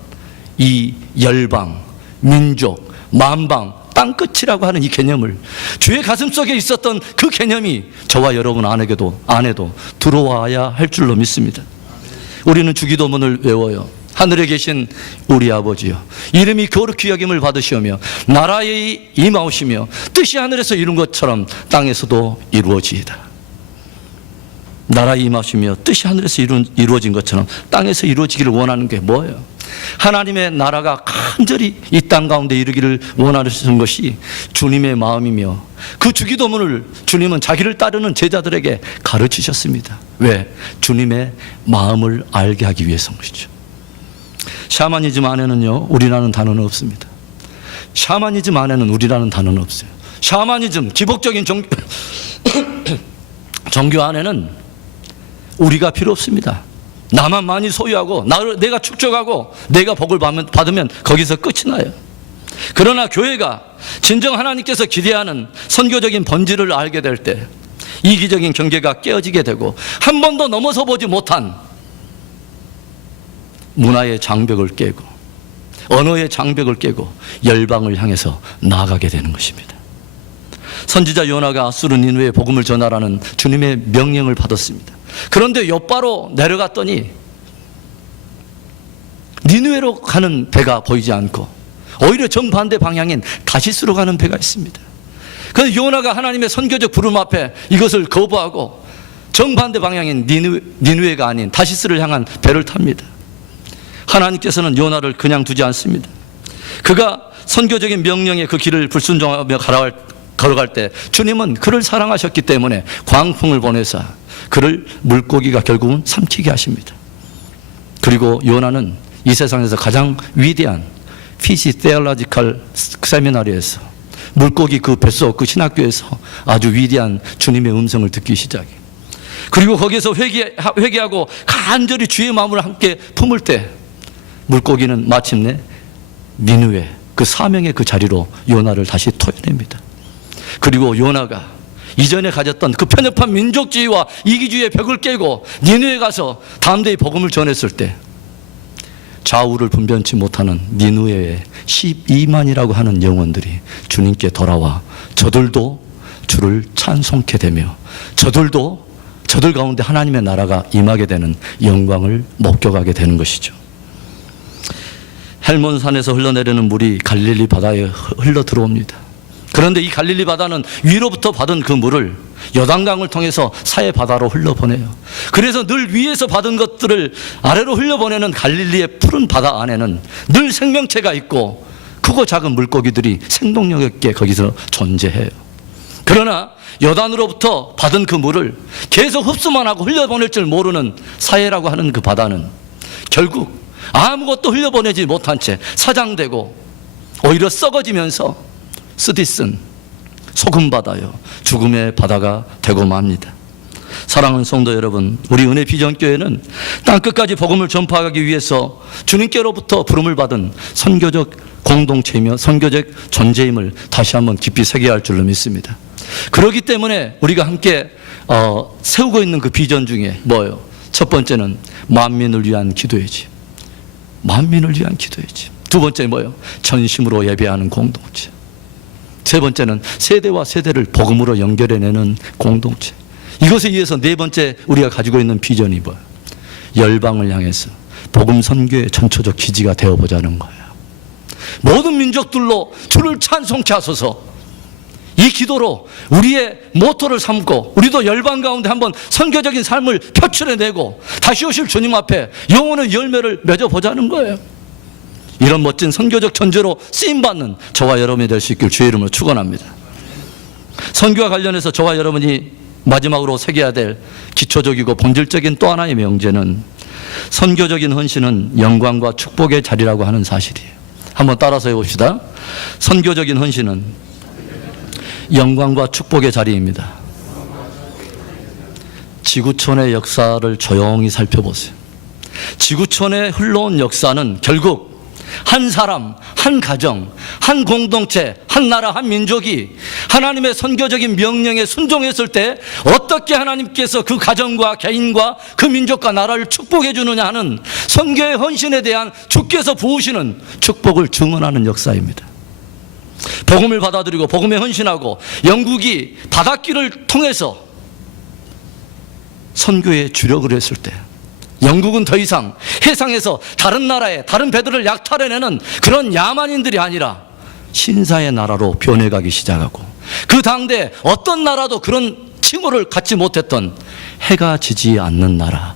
이 열방, 민족, 만방, 땅끝이라고 하는 이 개념을, 주의 가슴 속에 있었던 그 개념이 저와 여러분 안에도 들어와야 할 줄로 믿습니다. 우리는 주기도문을 외워요. 하늘에 계신 우리 아버지여, 이름이 거룩히 여김을 받으시오며 나라에 임하오시며 뜻이 하늘에서 이룬 것처럼 땅에서도 이루어지이다. 나라에 임하시며 뜻이 하늘에서 이루어진 것처럼 땅에서 이루어지기를 원하는 게 뭐예요? 하나님의 나라가 간절히 이 땅 가운데 이르기를 원하시는 것이 주님의 마음이며 그 주기도문을 주님은 자기를 따르는 제자들에게 가르치셨습니다. 왜? 주님의 마음을 알게 하기 위해서인 것이죠. 샤머니즘 안에는요, 우리라는 단어는 없습니다. 샤머니즘 안에는 우리라는 단어는 없어요. 샤머니즘, 기복적인 종교 안에는 우리가 필요 없습니다. 나만 많이 소유하고 내가 축적하고 내가 복을 받으면 거기서 끝이 나요. 그러나 교회가 진정 하나님께서 기대하는 선교적인 본질을 알게 될 때 이기적인 경계가 깨어지게 되고 한 번도 넘어서 보지 못한 문화의 장벽을 깨고 언어의 장벽을 깨고 열방을 향해서 나아가게 되는 것입니다. 선지자 요나가 아수르 니느웨에 복음을 전하라는 주님의 명령을 받았습니다. 그런데 엿바로 내려갔더니 니느웨로 가는 배가 보이지 않고 오히려 정반대 방향인 다시스로 가는 배가 있습니다. 그래서 요나가 하나님의 선교적 부름 앞에 이것을 거부하고 정반대 방향인 니느웨가 아닌 다시스를 향한 배를 탑니다. 하나님께서는 요나를 그냥 두지 않습니다. 그가 선교적인 명령에 그 길을 불순종하며 걸어갈 때 주님은 그를 사랑하셨기 때문에 광풍을 보내사 그를 물고기가 결국은 삼키게 하십니다. 그리고 요나는 이 세상에서 가장 위대한 피시 테올로지컬 세미나리에서 물고기 그 뱃속 그 신학교에서 아주 위대한 주님의 음성을 듣기 시작해. 그리고 거기에서 회개하고 간절히 주의 마음을 함께 품을 때 물고기는 마침내 니느웨 그 사명의 그 자리로 요나를 다시 토해냅니다. 그리고 요나가 이전에 가졌던 그 편협한 민족주의와 이기주의의 벽을 깨고 니느웨에 가서 담대히 복음을 전했을 때 좌우를 분변치 못하는 니느웨의 12만이라고 하는 영혼들이 주님께 돌아와 저들도 주를 찬송케 되며 저들도 저들 가운데 하나님의 나라가 임하게 되는 영광을 목격하게 되는 것이죠. 헬몬산에서 흘러내리는 물이 갈릴리 바다에 흘러 들어옵니다. 그런데 이 갈릴리 바다는 위로부터 받은 그 물을 요단강을 통해서 사해 바다로 흘려보내요. 그래서 늘 위에서 받은 것들을 아래로 흘려보내는 갈릴리의 푸른 바다 안에는 늘 생명체가 있고 크고 작은 물고기들이 생동력 있게 거기서 존재해요. 그러나 요단으로부터 받은 그 물을 계속 흡수만 하고 흘려보낼 줄 모르는 사해라고 하는 그 바다는 결국 아무것도 흘려보내지 못한 채 사장되고 오히려 썩어지면서 쓰디쓴 소금바다요 죽음의 바다가 되고 맙니다. 사랑하는 성도 여러분, 우리 은혜 비전교회는 땅끝까지 복음을 전파하기 위해서 주님께로부터 부름을 받은 선교적 공동체이며 선교적 존재임을 다시 한번 깊이 새겨야 할 줄로 믿습니다. 그렇기 때문에 우리가 함께 세우고 있는 그 비전 중에 뭐예요? 첫 번째는 만민을 위한 기도의 집. 만민을 위한 기도의 집. 두 번째 뭐예요? 전심으로 예배하는 공동체. 세 번째는 세대와 세대를 복음으로 연결해내는 공동체. 이것에 의해서 네 번째 우리가 가지고 있는 비전이 뭐예요? 열방을 향해서 복음 선교의 전초적 기지가 되어보자는 거예요. 모든 민족들로 주를 찬송케 하소서. 이 기도로 우리의 모토를 삼고 우리도 열방 가운데 한번 선교적인 삶을 표출해내고 다시 오실 주님 앞에 영혼의 열매를 맺어보자는 거예요. 이런 멋진 선교적 전제로 쓰임받는 저와 여러분이 될 수 있길 주의 이름으로 축원합니다. 선교와 관련해서 저와 여러분이 마지막으로 새겨야 될 기초적이고 본질적인 또 하나의 명제는 선교적인 헌신은 영광과 축복의 자리라고 하는 사실이에요. 한번 따라서 해봅시다. 선교적인 헌신은 영광과 축복의 자리입니다. 지구촌의 역사를 조용히 살펴보세요. 지구촌에 흘러온 역사는 결국 한 사람, 한 가정, 한 공동체, 한 나라, 한 민족이 하나님의 선교적인 명령에 순종했을 때 어떻게 하나님께서 그 가정과 개인과 그 민족과 나라를 축복해 주느냐 하는 선교의 헌신에 대한 주께서 부으시는 축복을 증언하는 역사입니다. 복음을 받아들이고 복음에 헌신하고 영국이 바닷길을 통해서 선교에 주력을 했을 때 영국은 더 이상 해상에서 다른 나라의 다른 배들을 약탈해내는 그런 야만인들이 아니라 신사의 나라로 변해가기 시작하고 그 당대 어떤 나라도 그런 칭호를 갖지 못했던 해가 지지 않는 나라,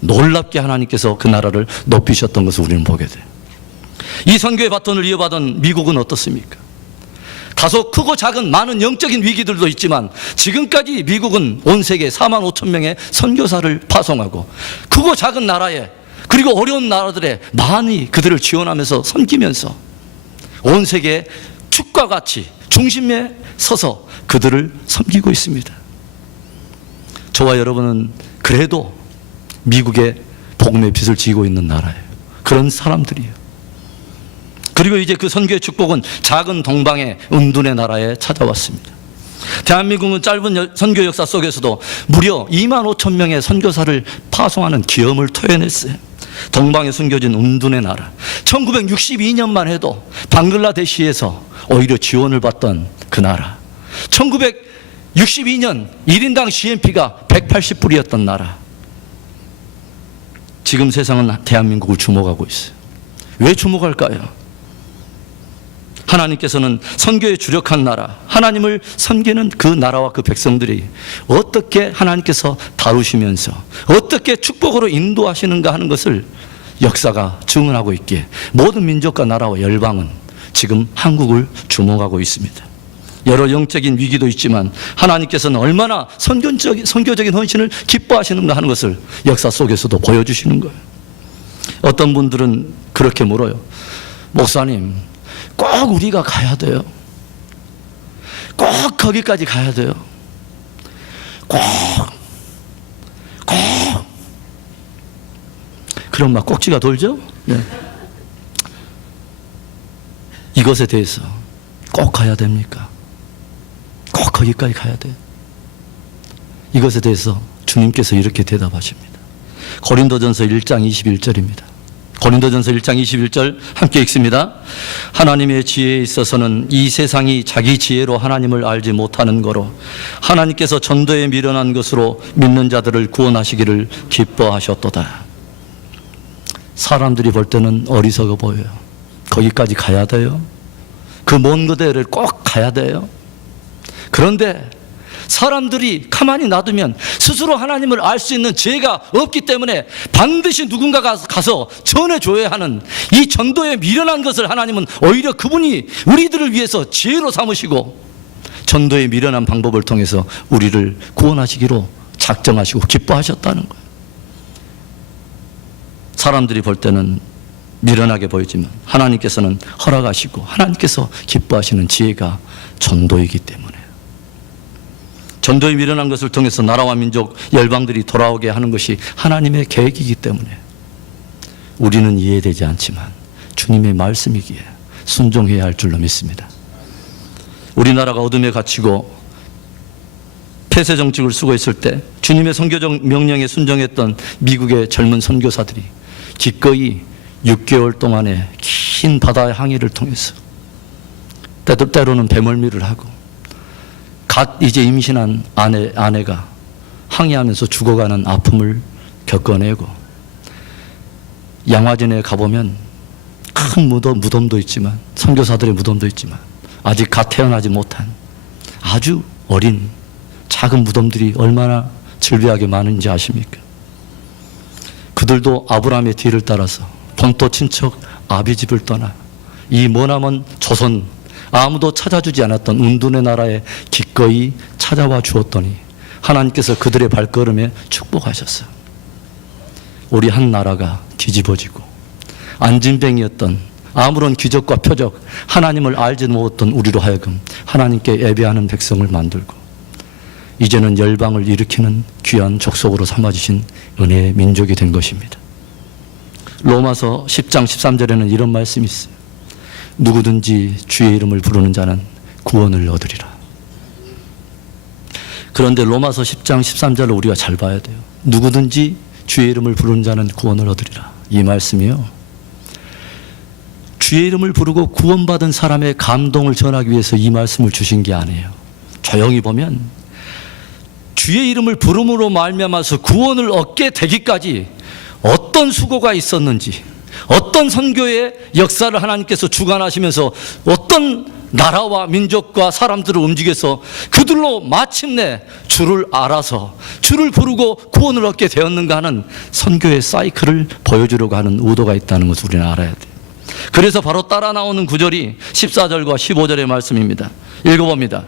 놀랍게 하나님께서 그 나라를 높이셨던 것을 우리는 보게 돼요. 이 선교의 바톤을 이어받은 미국은 어떻습니까? 다소 크고 작은 많은 영적인 위기들도 있지만 지금까지 미국은 온 세계 4만 5천 명의 선교사를 파송하고 크고 작은 나라에, 그리고 어려운 나라들에 많이 그들을 지원하면서 섬기면서 온 세계의 축과 같이 중심에 서서 그들을 섬기고 있습니다. 저와 여러분은 그래도 미국의 복음의 빛을 지고 있는 나라예요. 그런 사람들이에요. 그리고 이제 그 선교의 축복은 작은 동방의 은둔의 나라에 찾아왔습니다. 대한민국은 짧은 선교 역사 속에서도 무려 2만 5천 명의 선교사를 파송하는 기염을 토해냈어요. 동방에 숨겨진 은둔의 나라. 1962년만 해도 방글라데시에서 오히려 지원을 받던 그 나라. 1962년 1인당 GNP가 180불이었던 나라. 지금 세상은 대한민국을 주목하고 있어요. 왜 주목할까요? 하나님께서는 선교에 주력한 나라, 하나님을 섬기는 그 나라와 그 백성들이 어떻게 하나님께서 다루시면서 어떻게 축복으로 인도하시는가 하는 것을 역사가 증언하고 있기에 모든 민족과 나라와 열방은 지금 한국을 주목하고 있습니다. 여러 영적인 위기도 있지만 하나님께서는 얼마나 선교적인 헌신을 기뻐하시는가 하는 것을 역사 속에서도 보여주시는 거예요. 어떤 분들은 그렇게 물어요. 목사님, 꼭 우리가 가야 돼요? 꼭 거기까지 가야 돼요? 꼭. 그럼 막 꼭지가 돌죠? 네. 이것에 대해서 꼭 가야 됩니까? 꼭 거기까지 가야 돼요? 이것에 대해서 주님께서 이렇게 대답하십니다. 고린도전서 1장 21절입니다. 고린도전서 1장 21절 함께 읽습니다. 하나님의 지혜에 있어서는 이 세상이 자기 지혜로 하나님을 알지 못하는 거로 하나님께서 전도에 미련한 것으로 믿는 자들을 구원하시기를 기뻐하셨도다. 사람들이 볼 때는 어리석어 보여요. 거기까지 가야 돼요? 그 먼 거대를 꼭 가야 돼요? 그런데 사람들이 가만히 놔두면 스스로 하나님을 알 수 있는 지혜가 없기 때문에 반드시 누군가가 가서 전해줘야 하는 이 전도에 미련한 것을 하나님은 오히려 그분이 우리들을 위해서 지혜로 삼으시고 전도에 미련한 방법을 통해서 우리를 구원하시기로 작정하시고 기뻐하셨다는 거예요. 사람들이 볼 때는 미련하게 보이지만 하나님께서는 허락하시고 하나님께서 기뻐하시는 지혜가 전도이기 때문에, 전도에 미련한 것을 통해서 나라와 민족, 열방들이 돌아오게 하는 것이 하나님의 계획이기 때문에 우리는 이해되지 않지만 주님의 말씀이기에 순종해야 할 줄로 믿습니다. 우리나라가 어둠에 갇히고 폐쇄 정책을 쓰고 있을 때 주님의 선교적 명령에 순종했던 미국의 젊은 선교사들이 기꺼이 6개월 동안의 긴 바다의 항해를 통해서 때로는 배멀미를 하고 갓 이제 임신한 아내가 항해하면서 죽어가는 아픔을 겪어내고, 양화진에 가보면 큰 무덤도 있지만, 선교사들의 무덤도 있지만 아직 갓 태어나지 못한 아주 어린 작은 무덤들이 얼마나 즐비하게 많은지 아십니까? 그들도 아브라함의 뒤를 따라서 본토 친척 아비집을 떠나 이 머나먼 조선, 아무도 찾아주지 않았던 은둔의 나라에 기꺼이 찾아와 주었더니 하나님께서 그들의 발걸음에 축복하셨어요. 우리 한 나라가 뒤집어지고 안진뱅이였던 아무런 기적과 표적, 하나님을 알지 못했던 우리로 하여금 하나님께 예배하는 백성을 만들고 이제는 열방을 일으키는 귀한 족속으로 삼아주신 은혜의 민족이 된 것입니다. 로마서 10장 13절에는 이런 말씀이 있어요. 누구든지 주의 이름을 부르는 자는 구원을 얻으리라. 그런데 로마서 10장 13절을 우리가 잘 봐야 돼요. 누구든지 주의 이름을 부르는 자는 구원을 얻으리라. 이 말씀이요, 주의 이름을 부르고 구원받은 사람의 감동을 전하기 위해서 이 말씀을 주신 게 아니에요. 조용히 보면 주의 이름을 부름으로 말미암아서 구원을 얻게 되기까지 어떤 수고가 있었는지, 어떤 선교의 역사를 하나님께서 주관하시면서 어떤 나라와 민족과 사람들을 움직여서 그들로 마침내 주를 알아서 주를 부르고 구원을 얻게 되었는가 하는 선교의 사이클을 보여주려고 하는 의도가 있다는 것을 우리는 알아야 돼요. 그래서 바로 따라 나오는 구절이 14절과 15절의 말씀입니다. 읽어봅니다.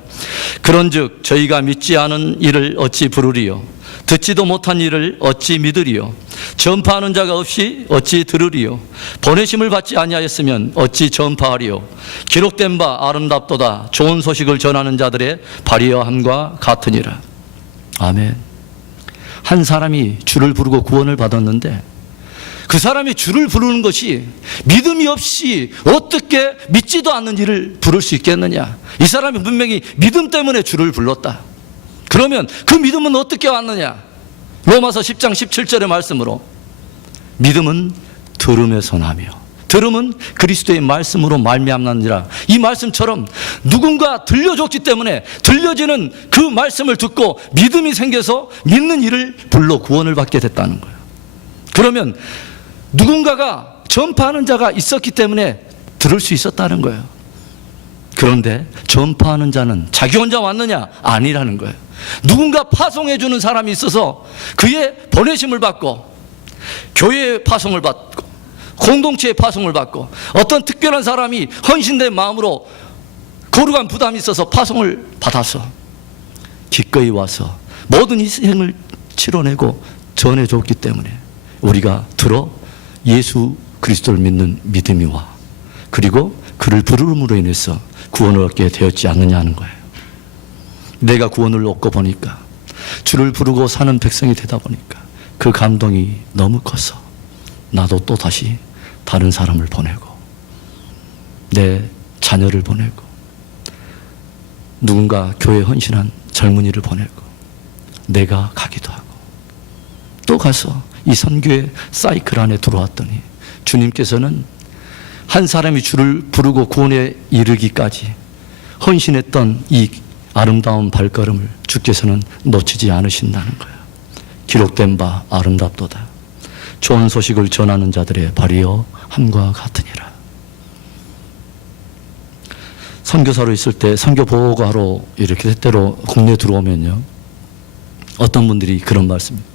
그런즉 저희가 믿지 않은 일을 어찌 부르리요? 듣지도 못한 일을 어찌 믿으리요? 전파하는 자가 없이 어찌 들으리요? 보내심을 받지 아니하였으면 어찌 전파하리요? 기록된 바 아름답도다. 좋은 소식을 전하는 자들의 발휘함과 같으니라. 아멘. 한 사람이 주를 부르고 구원을 받았는데 그 사람이 주를 부르는 것이 믿음이 없이 어떻게 믿지도 않는 일을 부를 수 있겠느냐? 이 사람이 분명히 믿음 때문에 주를 불렀다. 그러면 그 믿음은 어떻게 왔느냐? 로마서 10장 17절의 말씀으로 믿음은 들음에서 나며 들음은 그리스도의 말씀으로 말미암느니라. 이 말씀처럼 누군가 들려줬기 때문에 들려지는 그 말씀을 듣고 믿음이 생겨서 믿는 일을 불러 구원을 받게 됐다는 거예요. 그러면 누군가가 전파하는 자가 있었기 때문에 들을 수 있었다는 거예요. 그런데 전파하는 자는 자기 혼자 왔느냐? 아니라는 거예요. 누군가 파송해 주는 사람이 있어서 그의 보내심을 받고 교회의 파송을 받고 공동체의 파송을 받고 어떤 특별한 사람이 헌신된 마음으로 거룩한 부담이 있어서 파송을 받아서 기꺼이 와서 모든 희생을 치러내고 전해줬기 때문에 우리가 들어 예수 그리스도를 믿는 믿음이 와 그리고 그를 부름으로 인해서 구원을 얻게 되었지 않느냐 하는 거예요. 내가 구원을 얻고 보니까 주를 부르고 사는 백성이 되다 보니까 그 감동이 너무 커서 나도 또 다시 다른 사람을 보내고 내 자녀를 보내고 누군가 교회에 헌신한 젊은이를 보내고 내가 가기도 하고 또 가서 이 선교의 사이클 안에 들어왔더니 주님께서는 한 사람이 주를 부르고 구원에 이르기까지 헌신했던 이 아름다운 발걸음을 주께서는 놓치지 않으신다는 거예요. 기록된 바 아름답도다. 좋은 소식을 전하는 자들의 발이여 함과 같으니라. 선교사로 있을 때 선교 보고하러 이렇게 때때로 국내에 들어오면요, 어떤 분들이 그런 말씀이에요.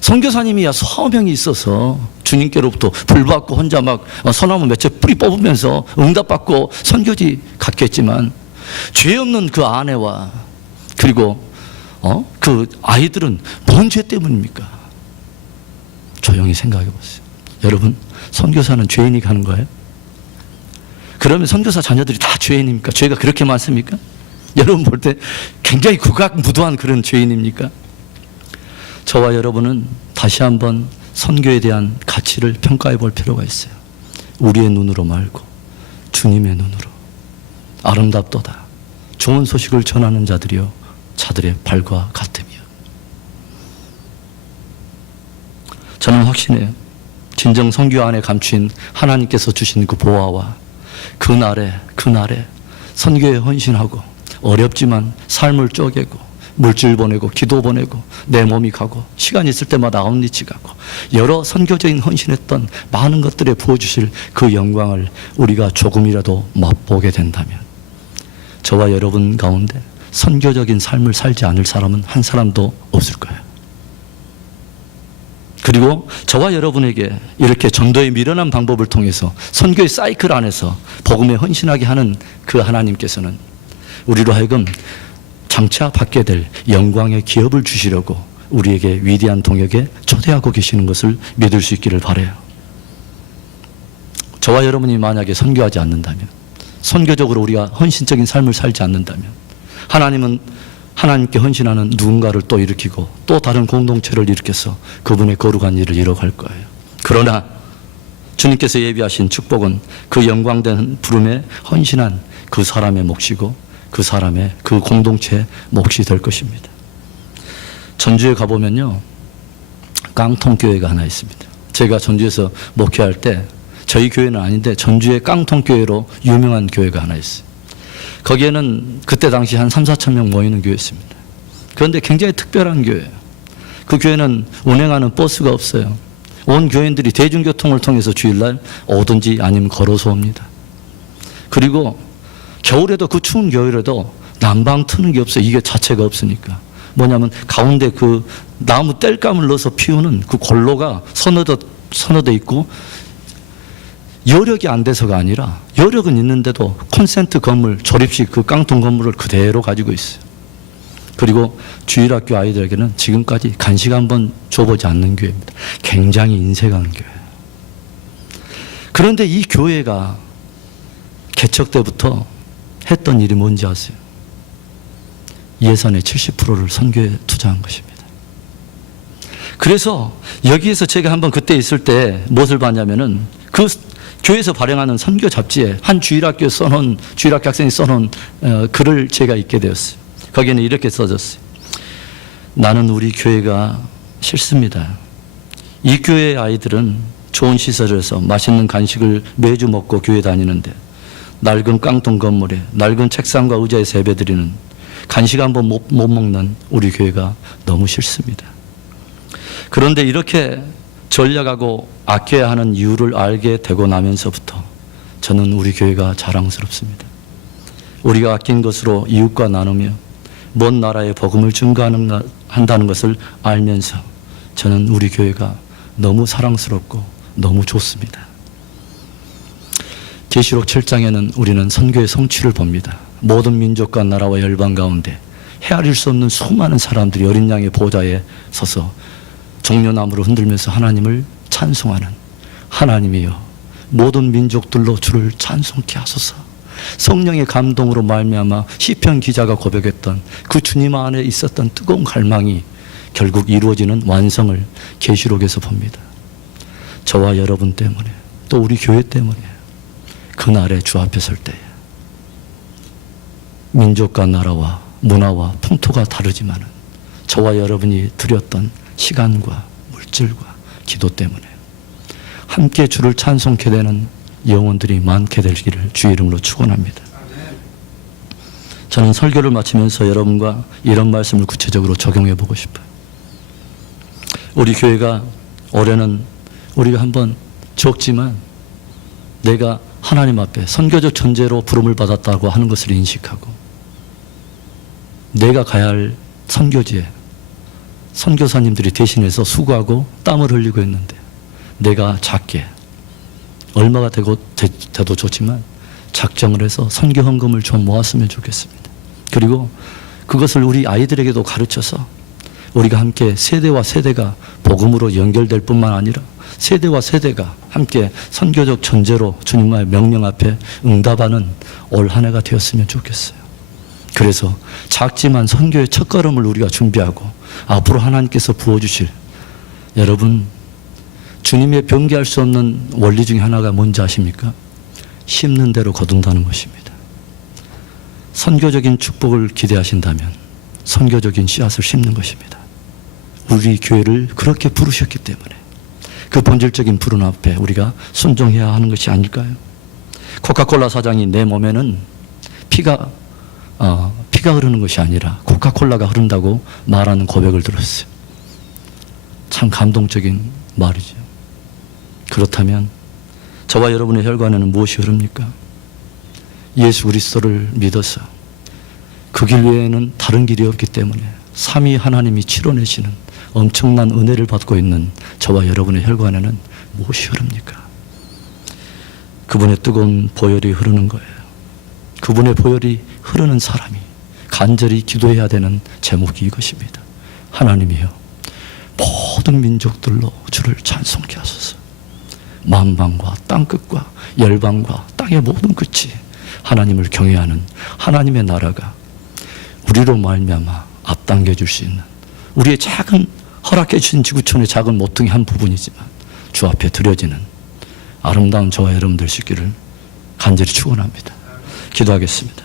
선교사님이야 소명이 있어서 주님께로부터 불받고 혼자 막 소나무 몇 채 뿌리 뽑으면서 응답받고 선교지 갔겠지만 죄 없는 그 아내와 그리고 그 아이들은 뭔 죄 때문입니까? 조용히 생각해 보세요. 여러분, 선교사는 죄인이 가는 거예요? 그러면 선교사 자녀들이 다 죄인입니까? 죄가 그렇게 많습니까? 여러분 볼 때 굉장히 극악무도한 그런 죄인입니까? 저와 여러분은 다시 한번 선교에 대한 가치를 평가해 볼 필요가 있어요. 우리의 눈으로 말고 주님의 눈으로. 아름답도다. 좋은 소식을 전하는 자들이요 자들의 발과 같으며. 저는 확신해요. 진정 선교 안에 감추인 하나님께서 주신 그 보화와 그날에 선교에 헌신하고 어렵지만 삶을 쪼개고 물질 보내고 기도 보내고 내 몸이 가고 시간 있을 때마다 아웃리치 가고 여러 선교적인 헌신했던 많은 것들에 부어주실 그 영광을 우리가 조금이라도 맛보게 된다면 저와 여러분 가운데 선교적인 삶을 살지 않을 사람은 한 사람도 없을 거예요. 그리고 저와 여러분에게 이렇게 전도에 미련한 방법을 통해서 선교의 사이클 안에서 복음에 헌신하게 하는 그 하나님께서는 우리로 하여금 장차 받게 될 영광의 기업을 주시려고 우리에게 위대한 동역에 초대하고 계시는 것을 믿을 수 있기를 바라요. 저와 여러분이 만약에 선교하지 않는다면, 선교적으로 우리가 헌신적인 삶을 살지 않는다면 하나님은 하나님께 헌신하는 누군가를 또 일으키고 또 다른 공동체를 일으켜서 그분의 거룩한 일을 이뤄갈 거예요. 그러나 주님께서 예비하신 축복은 그 영광된 부름에 헌신한 그 사람의 몫이고 그 사람의 그 공동체의 몫이 될 것입니다. 전주에 가보면요, 깡통교회가 하나 있습니다. 제가 전주에서 목회할 때 저희 교회는 아닌데 전주의 깡통교회로 유명한 교회가 하나 있어요. 거기에는 그때 당시 한 3,4천 명 모이는 교회였습니다. 그런데 굉장히 특별한 교회예요. 그 교회는 운행하는 버스가 없어요. 온 교인들이 대중교통을 통해서 주일날 오든지 아니면 걸어서 옵니다. 그리고 겨울에도, 그 추운 겨울에도 난방 트는 게 없어요. 이게 자체가 없으니까. 뭐냐면 가운데 그 나무 땔감을 넣어서 피우는 그 골로가 서너져 있고, 여력이 안 돼서가 아니라 여력은 있는데도 콘센트 건물, 조립식 그 깡통 건물을 그대로 가지고 있어요. 그리고 주일학교 아이들에게는 지금까지 간식 한번 줘보지 않는 교회입니다. 굉장히 인색한 교회예요. 그런데 이 교회가 개척 때부터 했던 일이 뭔지 아세요? 예산의 70%를 선교에 투자한 것입니다. 그래서 여기에서 제가 한번 그때 있을 때 무엇을 봤냐면은, 그 교회에서 발행하는 선교 잡지에 한 주일학교 학생이 써놓은 글을 제가 읽게 되었어요. 거기에는 이렇게 써졌어요. 나는 우리 교회가 싫습니다. 이 교회 아이들은 좋은 시설에서 맛있는 간식을 매주 먹고 교회 다니는데, 낡은 깡통 건물에 낡은 책상과 의자에 세배드리는, 간식 한번 못 먹는 우리 교회가 너무 싫습니다. 그런데 이렇게 전략하고 아껴야 하는 이유를 알게 되고 나면서부터 저는 우리 교회가 자랑스럽습니다. 우리가 아낀 것으로 이웃과 나누며 먼 나라에 복음을 증거한다는 것을 알면서 저는 우리 교회가 너무 사랑스럽고 너무 좋습니다. 계시록 7장에는 우리는 선교의 성취를 봅니다. 모든 민족과 나라와 열방 가운데 헤아릴 수 없는 수많은 사람들이 어린 양의 보좌에 서서 종려나무를 흔들면서 하나님을 찬송하는, 하나님이여 모든 민족들로 주를 찬송케 하소서. 성령의 감동으로 말미암아 시편 기자가 고백했던 그 주님 안에 있었던 뜨거운 갈망이 결국 이루어지는 완성을 계시록에서 봅니다. 저와 여러분 때문에, 또 우리 교회 때문에 그날에 주 앞에 설 때에 민족과 나라와 문화와 풍토가 다르지만 저와 여러분이 드렸던 시간과 물질과 기도 때문에 함께 주를 찬송케 되는 영혼들이 많게 되기를 주의 이름으로 축원합니다. 저는 설교를 마치면서 여러분과 이런 말씀을 구체적으로 적용해 보고 싶어요. 우리 교회가 올해는 우리가 한번 적지만 내가 하나님 앞에 선교적 존재로 부름을 받았다고 하는 것을 인식하고, 내가 가야 할 선교지에 선교사님들이 대신해서 수고하고 땀을 흘리고 있는데, 내가 작게 얼마가 돼도 좋지만 작정을 해서 선교 헌금을 좀 모았으면 좋겠습니다. 그리고 그것을 우리 아이들에게도 가르쳐서 우리가 함께 세대와 세대가 복음으로 연결될 뿐만 아니라 세대와 세대가 함께 선교적 존재로 주님의 명령 앞에 응답하는 올 한 해가 되었으면 좋겠어요. 그래서 작지만 선교의 첫걸음을 우리가 준비하고 앞으로 하나님께서 부어주실, 여러분 주님의 변개할 수 없는 원리 중에 하나가 뭔지 아십니까? 심는 대로 거둔다는 것입니다. 선교적인 축복을 기대하신다면 선교적인 씨앗을 심는 것입니다. 우리 교회를 그렇게 부르셨기 때문에 그 본질적인 부름 앞에 우리가 순종해야 하는 것이 아닐까요? 코카콜라 사장이 내 몸에는 피가 흐르는 것이 아니라 코카콜라가 흐른다고 말하는 고백을 들었어요. 참 감동적인 말이죠. 그렇다면 저와 여러분의 혈관에는 무엇이 흐릅니까? 예수 그리스도를 믿어서 그 길 외에는 다른 길이 없기 때문에 삼위 하나님이 치러내시는 엄청난 은혜를 받고 있는 저와 여러분의 혈관에는 무엇이 흐릅니까? 그분의 뜨거운 보혈이 흐르는 거예요. 그분의 보혈이 흐르는 사람이 간절히 기도해야 되는 제목이 이것입니다. 하나님이여 모든 민족들로 주를 찬송케 하소서. 만방과 땅끝과 열방과 땅의 모든 끝이 하나님을 경외하는 하나님의 나라가 우리로 말미암아 앞당겨 줄 수 있는, 우리의 작은 허락해 주신 지구촌의 작은 모퉁이 한 부분이지만 주 앞에 드려지는 아름다운 저와 여러분 될 수 있기를 간절히 축원합니다. 기도하겠습니다.